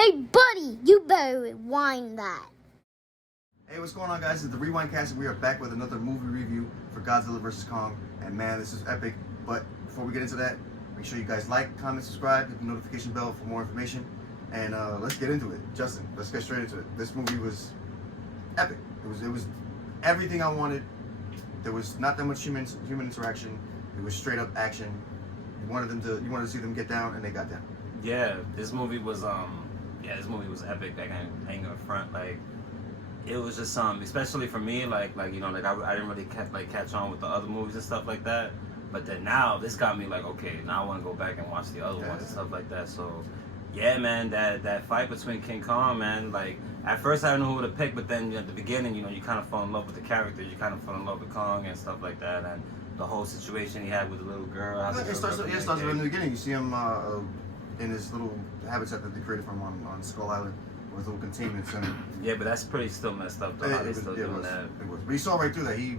Hey, buddy, you better rewind that. Hey, what's going on, guys? It's the Rewind Cast, and we are back with another movie review for Godzilla vs. Kong. And man, this is epic. But before we get into that, make sure you guys like, comment, subscribe, hit the notification bell for more information. And let's get into it. Justin, let's get straight into it. This movie was epic. It was everything I wanted. There was not that much human interaction. It was straight up action. You wanted to see them get down, and they got down. Yeah, this movie was epic. Like, I ain't gonna front. Like, it was just especially for me, I didn't really catch on with the other movies and stuff like that. But then now this got me like, okay, now I want to go back and watch the other ones and stuff like that. So yeah, man, that fight between King Kong, man, like at first I didn't know who to pick, but then at the beginning, you kind of fall in love with the characters, you kind of fall in love with Kong and stuff like that, and the whole situation he had with the little girl. It starts in the beginning. You see him in his little habitat that they created for him on Skull Island, with little containment center. Yeah, but that's pretty still messed up though. How they still doing that? It was. But he saw right through that. He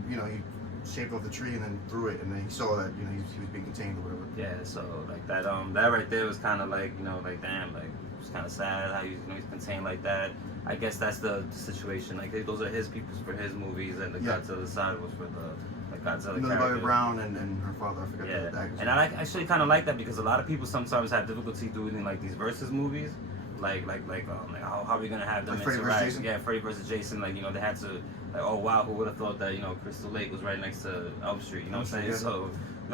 shaped off the tree and then threw it, and then he saw that he was being contained or whatever. Yeah, so like that right there was kind of like like damn, like it's kind of sad how he's contained like that. I guess that's the situation. Like those are his people for his movies, and the Godzilla side was for the Godzilla character. Bobby Brown and her father. I forgot the actors. And I actually kind of like that because a lot of people sometimes have difficulty doing like these versus movies. Like how are we gonna have them interact? Yeah, Freddy versus Jason. Like they had to oh wow, who would have thought that Crystal Lake was right next to Elm Street? You know what I'm saying? Yeah. So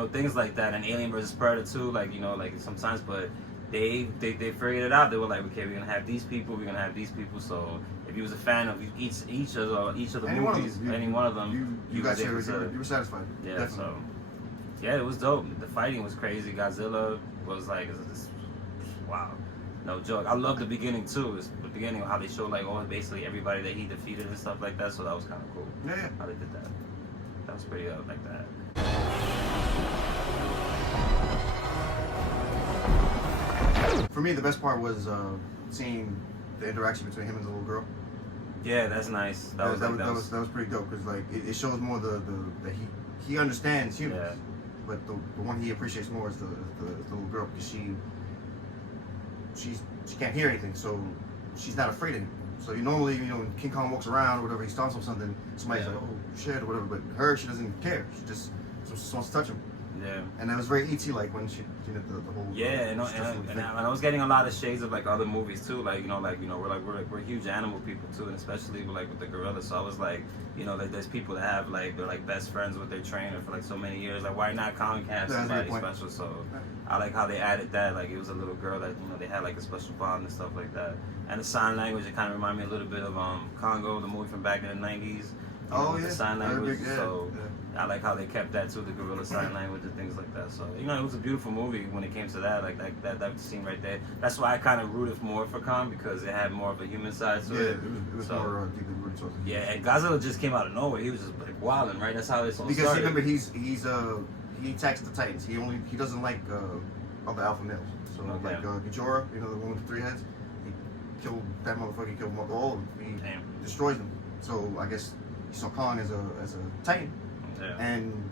things like that, and Alien versus Predator too. Like sometimes, but they figured it out. They were like, okay, we're gonna have these people. We're gonna have these people. So if you was a fan of each of the movies, any one of them, you were satisfied. Yeah. Definitely. So yeah, it was dope. The fighting was crazy. Godzilla was like, wow. No joke. I love the beginning too. It's the beginning of how they show basically everybody that he defeated and stuff like that. So that was kind of cool. Yeah. How they did that. That was pretty like that. For me, the best part was seeing the interaction between him and the little girl. Yeah, that's nice. That was pretty dope because it shows more that he understands humans, but the one he appreciates more is the little girl because she can't hear anything, so she's not afraid of him. So normally, when King Kong walks around or whatever, he stomps on something, somebody's like, oh shit, or whatever, but her, she doesn't care. She just wants to touch him. Yeah. And that was very E.T. like when she did the whole. Yeah, and I was getting a lot of shades of other movies too. We're huge animal people too, and especially with the gorilla. So I was like, there's people that have they're best friends with their trainer for so many years. Like why not Kong have somebody special? So I like how they added that. Like it was a little girl that they had a special bond and stuff like that. And the sign language, it kind of reminded me a little bit of Congo, the movie from back in the '90s. The sign language. I like how they kept that too, the gorilla sign language and things like that. So it was a beautiful movie when it came to that, that scene right there. That's why I kind of rooted more for Kong because it had more of a human side to it. It was more deeply rooted towards it. Yeah, and Godzilla just came out of nowhere. He was just wilding, right? That's how this all started. Because remember, he attacks the Titans. He doesn't like other alpha males. So Ghidorah, the one with the 3 heads, he killed that motherfucker. He killed all of them. He destroys them. So I guess he saw Kong as a Titan. Yeah. And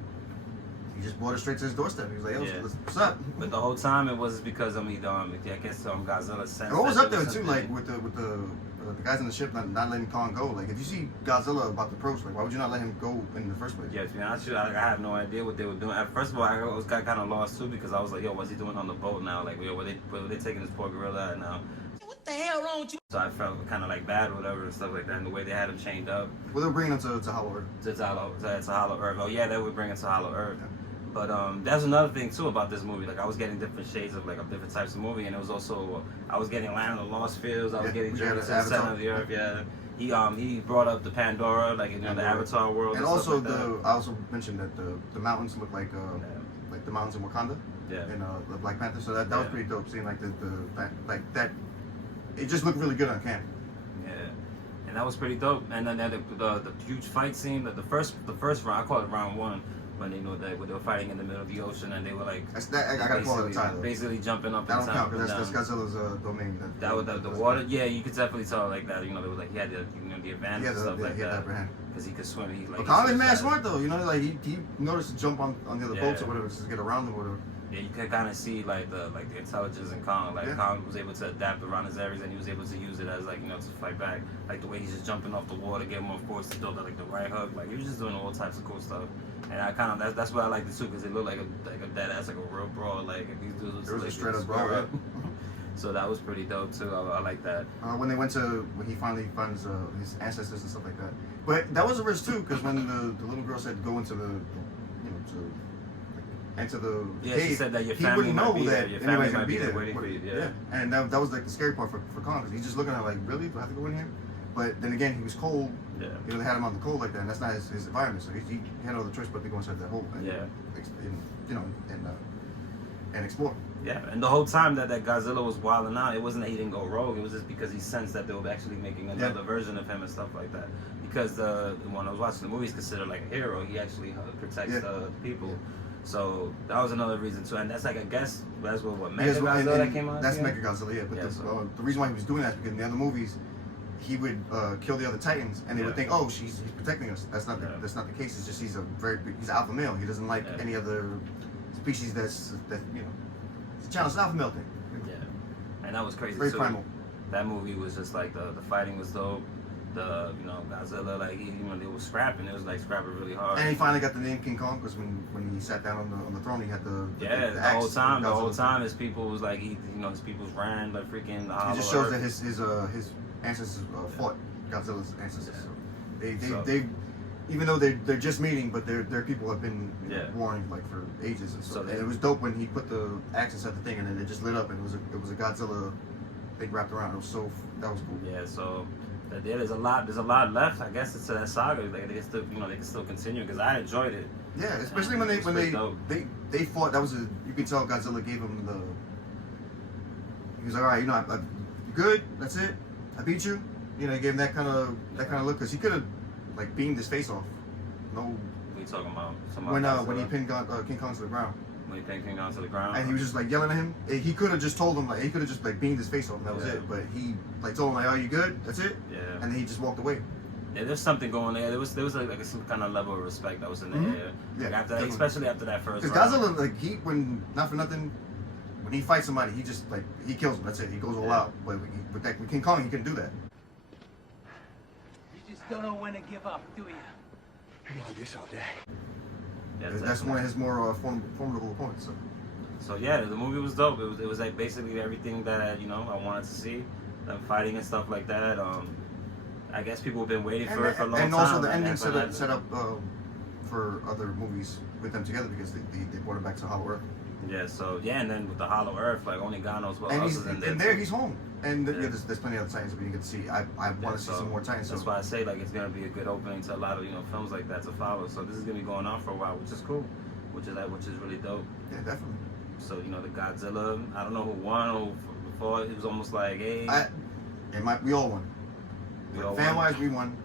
he just brought it straight to his doorstep. He was like, "Yo, what's up?" But the whole time it was because I guess Godzilla sensed. It was up there too, with the guys in the ship not letting Kong go. Like if you see Godzilla about to approach, why would you not let him go in the first place? Yeah, to be honest with you, I have no idea what they were doing. First of all, I got kind of lost too because I was like, "Yo, what's he doing on the boat now? Like, were they taking this poor gorilla out now?" What the hell wrong with you? So I felt kind of bad or whatever and stuff like that, and the way they had him chained up. Well, they were bringing him to Hollow Earth. To Hollow Earth. Oh yeah, they would bring him to Hollow Earth. Yeah. But that's another thing too about this movie. I was getting different shades of different types of movie, and it was also I was getting Land of the Lost Fields. I was getting Journey to the Center of the Earth. Yeah. He brought up the Pandora, the Avatar world. And also I also mentioned that the mountains look like the mountains in Wakanda. Yeah. And the Black Panther. So that was pretty dope. Seeing that. It just looked really good on camera. Yeah, and that was pretty dope. And then the huge fight scene, the first round, I call it round 1, when they were fighting in the middle of the ocean and they were I gotta call it a tie though. Basically jumping up. That don't count because that's Godzilla's domain. That was the water. Yeah, you could definitely tell that. They were he had the advantage and stuff like that. Because he could swim. Kong is mad smart though. He noticed to jump on the other boats or whatever just to get around them or whatever. Yeah, you can kind of see like the intelligence in Kong. Like Kong was able to adapt around his areas, and he was able to use it as like to fight back. Like the way he's just jumping off the wall to get him off course to throw like the right hook. Like he was just doing all types of cool stuff. And I kind of that's why I liked it too, because it looked like a dead ass, like a real brawl. Like if these dudes it was like, a straight up brawl. Right? So that was pretty dope too. I like that. When he finally finds his ancestors and stuff like that. But that was a risk too, because when the little girl said go into to enter the cave, she said that your he family wouldn't know might be that there. Your anybody's family gonna might be be there there. waiting for you. Yeah. And that was like the scary part for Kong, because he's just looking at her like, really? Do I have to go in here? But then again, he was cold. Yeah. They had him on the cold like that, and that's not his environment. So he had no other choice but to go inside that hole. And, and explore. Yeah, and the whole time that Godzilla was wilding out, it wasn't that he didn't go rogue. It was just because he sensed that they were actually making another version of him and stuff like that. Because when I was watching the movie, he's considered like a hero. He actually protects the people. Yeah. So that was another reason too. And that's like, I guess that's what Mechagodzilla that came out. That's Mechagodzilla, yeah. But the reason why he was doing that is because in the other movies, he would kill the other Titans, and they would think, oh, he's protecting us. That's not that's not the case. It's just he's he's alpha male. He doesn't like any other species that It's a challenge. It's an alpha male thing. Yeah, and that was crazy. Very too. primal. That movie was just like the fighting was dope. The Godzilla, like they was scrapping. It was like scrapping really hard. And he finally got the name King Kong, because when he sat down on the throne, he had the axe. The whole time his people was like his people's ran like freaking. It just shows that his ancestors fought Godzilla's ancestors. So they even though they're just meeting, but their people have been warring like for ages. And so and it was dope when he put the axe inside the thing, and then it just lit up, and it was a Godzilla thing wrapped around. That was cool. Yeah, so there's a lot left. I guess it's to that saga. Like they can still continue, because I enjoyed it. Yeah, especially when they fought. That was you can tell Godzilla gave him the. He was like, all right, I good. That's it. I beat you. He gave him that kind of look, because he could have like beamed his face off. No. What are you talking about? When he pinned King Kong to the ground. When he pinned King Kong to the ground. And he was just like yelling at him. He could have just told him, like, he could have just like beamed his face off, and that was it. But he like told him like, "Are you good? That's it." Yeah. And then he just walked away. Yeah, there's something going there. There was like some kind of level of respect that was in the air. Yeah. Like after that, especially after that first. Because Godzilla, like when not for nothing, when he fights somebody, he just like he kills them. That's it. He goes all out. But with King Kong, he couldn't do that. You just don't know when to give up, do you? You're like this all day. Yeah, that's one of his more formidable opponents. So yeah, the movie was dope. It was like basically everything that I wanted to see, them fighting and stuff like that. I guess people have been waiting for it for a long time. And also the ending set up for other movies with them together, because they brought it back to Hollow Earth. Yeah, so and then with the Hollow Earth, like only God knows what else is in there. And there he's home. And there's plenty of other Titans that we didn't get to see. I want to see some more Titans. That's why I say like it's gonna be a good opening to a lot of films like that to follow. So this is gonna be going on for a while, which is cool, which is really dope. Yeah, definitely. So the Godzilla, I don't know who won or before. It was almost like we all won. Fan wise, we won.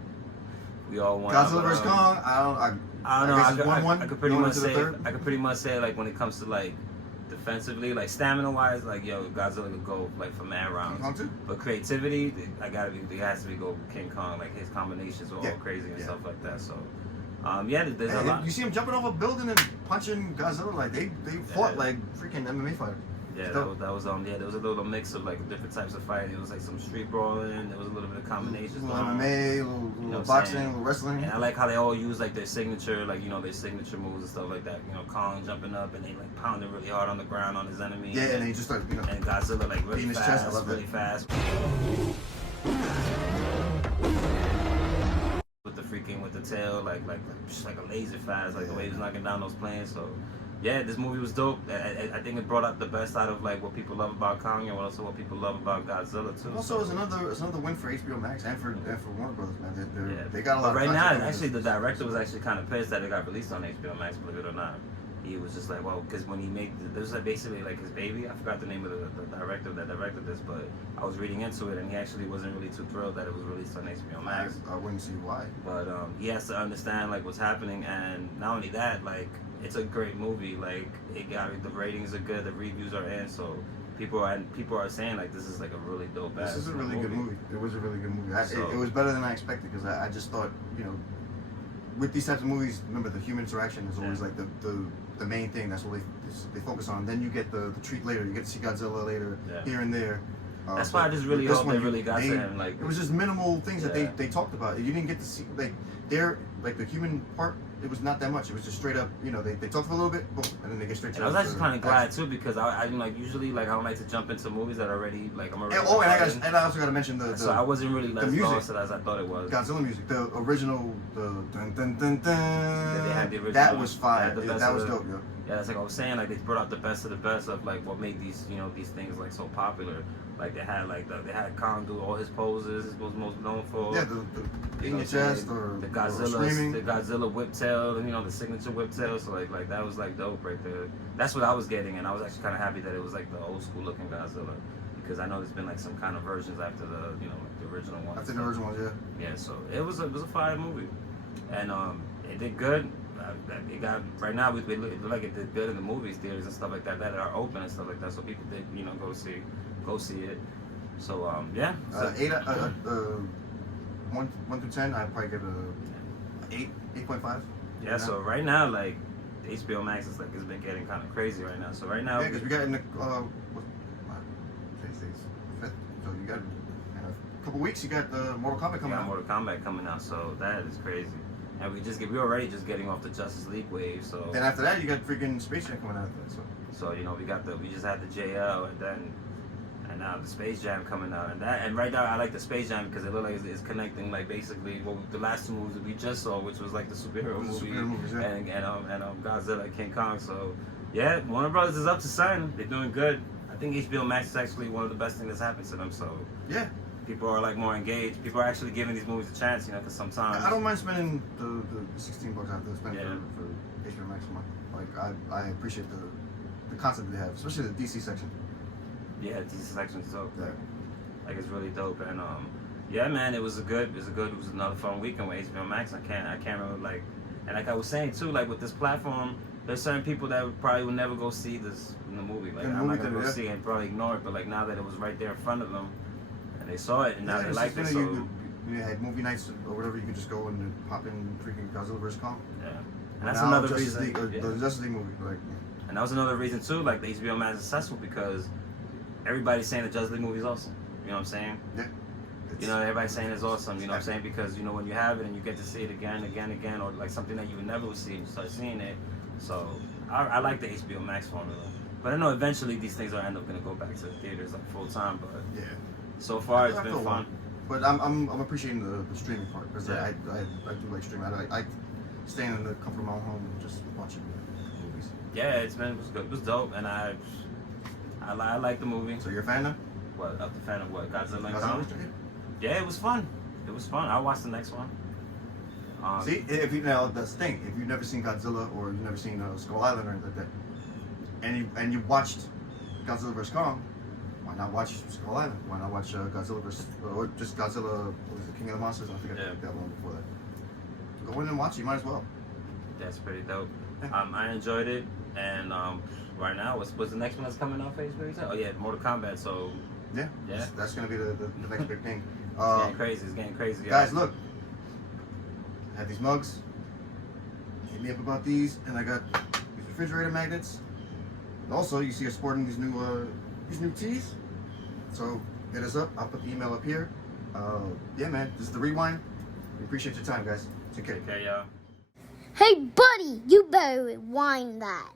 We all won. Godzilla vs Kong. I don't know. I could pretty much say like when it comes to like defensively, like stamina wise, like Godzilla could go like for mad rounds. King Kong too? But creativity, it has to be go King Kong. Like his combinations are all crazy and stuff like that. So there's a lot. You see him jumping off a building and punching Godzilla, like they fought like freaking MMA fighters. Yeah, that was there was a little mix of like different types of fighting. It was like some street brawling. There was a little bit of combinations. A little MMA, a little boxing, a little wrestling. And I like how they all use like their signature, like their signature moves and stuff like that. Kong jumping up and they like pounding really hard on the ground on his enemy. Yeah, and he just started and Godzilla like really beating his fast, chest. I love really fast. With the tail, like a laser fast, like the way he was knocking down those planes. So yeah, this movie was dope. I think it brought out the best out of like what people love about Kong and also what people love about Godzilla too. Also, it's another win for HBO Max and for Warner Brothers, man. They got a lot. But right now, actually, the director was actually kind of pissed that it got released on HBO Max, believe it or not. He was just like, well, because when he made this was like basically like his baby. I forgot the name of the director that directed this, but I was reading into it, and he actually wasn't really too thrilled that it was released on HBO Max. I wouldn't see why. But he has to understand like what's happening, and not only that, like it's a great movie. Like the ratings are good, the reviews are in, so people are saying like this is like a really dope. This is a really good movie. It was a really good movie. It was better than I expected, because I just thought with these types of movies, remember the human interaction is always like the the main thing. That's what they focus on. Then you get the treat later. You get to see Godzilla later, here and there. That's why I just really hope they really got to him. Like it was just minimal things that they talked about. You didn't get to see like the human part. It was not that much. It was just straight up. You know, they talked for a little bit, boom, and then they get straight to. And I was actually kind of glad too because I like usually like I don't like to jump into movies that are already like I'm already. And I also got to mention the so I wasn't really the music lost as I thought it was. Godzilla music, the original, the dun dun dun dun. Yeah, they had the original. That was fire. That was dope, yo. Yeah, that's like I was saying. Like they brought out the best of the best of like what made these these things like so popular. Like they had Kong do all his poses. His was most known for. Yeah, the in your chest or the Godzilla, the Godzilla whip tail, and the signature whip tail. So like that was like dope right there. That's what I was getting, and I was actually kind of happy that it was like the old school looking Godzilla, because I know there's been like some kind of versions after the like the original one. After the original ones, yeah. Yeah, so it was a fire movie, and it did good. It got right now we look like it did good in the movies theaters and stuff like that are open and stuff like that, so people did go see it. So yeah. So, 1 through 10, I'd probably give it a 8.5. Yeah. So right now, like HBO Max is like it's been getting kind of crazy right now. So right now, yeah, because we got in the today's 5th, so you got in a couple weeks. You got the Mortal Kombat coming out. Mortal Kombat coming out, so that is crazy. And we already just getting off the Justice League wave. So then after that, you got freaking Space Jam coming out. So we just had the JL and now the Space Jam coming out, and right now I like the Space Jam because it looks like it's connecting like basically the last two movies that we just saw, which was like the superhero movie and Godzilla and King Kong. So yeah, Warner Brothers is up to something. They're doing good. I think HBO Max is actually one of the best things that's happened to them. So yeah. People are like more engaged. People are actually giving these movies a chance, because sometimes I don't mind spending the $16 I have to spend for HBO Max a month. Like I appreciate the concept they have, especially the DC section. Yeah, DC section is dope. Yeah. Like it's really dope, and yeah, man, it was another fun weekend with HBO Max. I can't remember like, and like I was saying too, like with this platform, there's certain people that probably would never go see this in the movie. Like I'm not gonna go see it and probably ignore it, but like now that it was right there in front of them. They saw it and now they liked it. So you had movie nights or whatever. You could just go and pop in freaking Godzilla vs Kong. Yeah, and that's another reason. The Justice League movie, like. And that was another reason too. Like the HBO Max is successful because everybody's saying the Justice League movie is awesome. You know what I'm saying? Yeah. Everybody's saying it's awesome. You know what I'm saying? Because when you have it and you get to see it again, or like something that you would never see, and you start seeing it. So I like the HBO Max formula. But I know eventually these things will end up gonna go back to the theaters like full time. But yeah. So far, it's been fun. But I'm appreciating the streaming part because I do like streaming. I like staying in the comfort of my own home and just watching movies. Yeah, it was good. It was dope, and I like the movie. So you're a fan now? What? Up the fan of what? Godzilla? Yeah, it was fun. It was fun. I'll watch the next one. See, that's the thing. If you've never seen Godzilla or you've never seen Skull Island or anything like that, and you watched Godzilla vs Kong. Why not watch Skull Island? Why not watch Godzilla vs. Or just Godzilla, what was it, King of the Monsters? I think I picked that one before that. Go in and watch it, you might as well. That's pretty dope. I enjoyed it, and right now, what's the next one that's coming out for HBO? Oh yeah, Mortal Kombat, so... Yeah. That's going to be the next big thing. It's getting crazy. Guys, look. I have these mugs. Hit me up about these, and I got these refrigerator magnets. And also, you see us sporting these new tees. So hit us up. I'll put the email up here. Yeah, man. This is the Rewind. We appreciate your time, guys. Take care. Take care, y'all. Hey, buddy, you better rewind that.